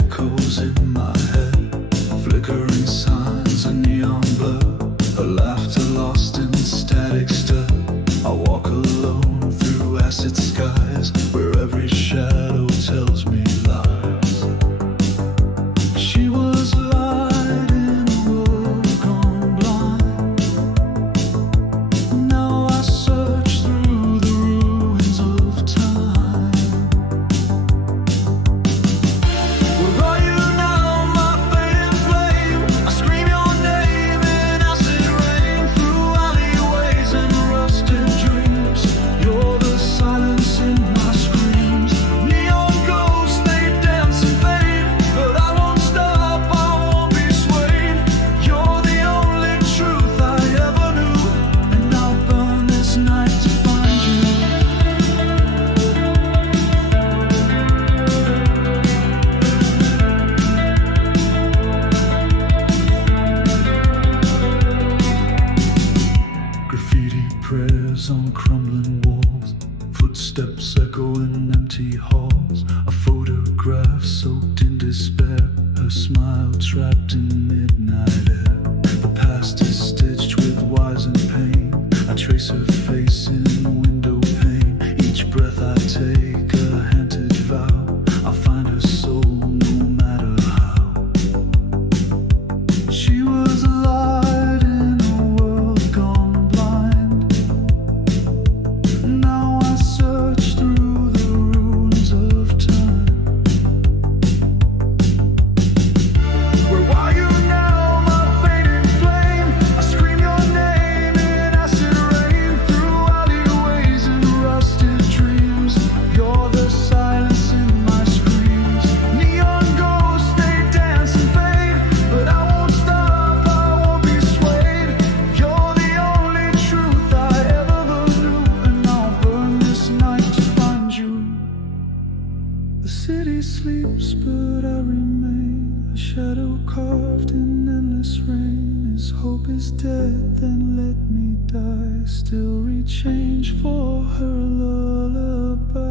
echoes in my head, flickering signs, a neon blur, her laughter lost in static stir. I walk alone through acid skies, where every shadow tells me lies. She was light in a world gone blind. Now I search through the ruins of time. Where are you now, my fading flame? I scream your name in acid rain, through alleyways and rusted dreams. You're the silence in my screams. Neon ghosts, they dance and fade, but I won't stop, I won't be swayed. You're the only truth I ever knew, and I'll burn this night to find you. Graffiti prayers on crumbling walls, footsteps echo in empty halls. A photograph soaked in despair, her smile trapped in midnight air. The past is stitched with wires and pain. I trace her face in window pane. Each breath I take, a haunted vow. I'll find her soul no matter how. She was a light in a world gone blind. Now I search through the ruins of time. Where are you now, my fading flame? I scream your name in acid rain, through alleyways and rusted dreams. You're the silence in my screams. Neon ghosts, they dance and fade, but I won't stop, I won't be swayed. You're the only truth I ever knew, and I'll burn this night to find you. The city sleeps, but I remain, a shadow carved in endless rain. His hope is dead, then let me die. Still rechange for her lullaby.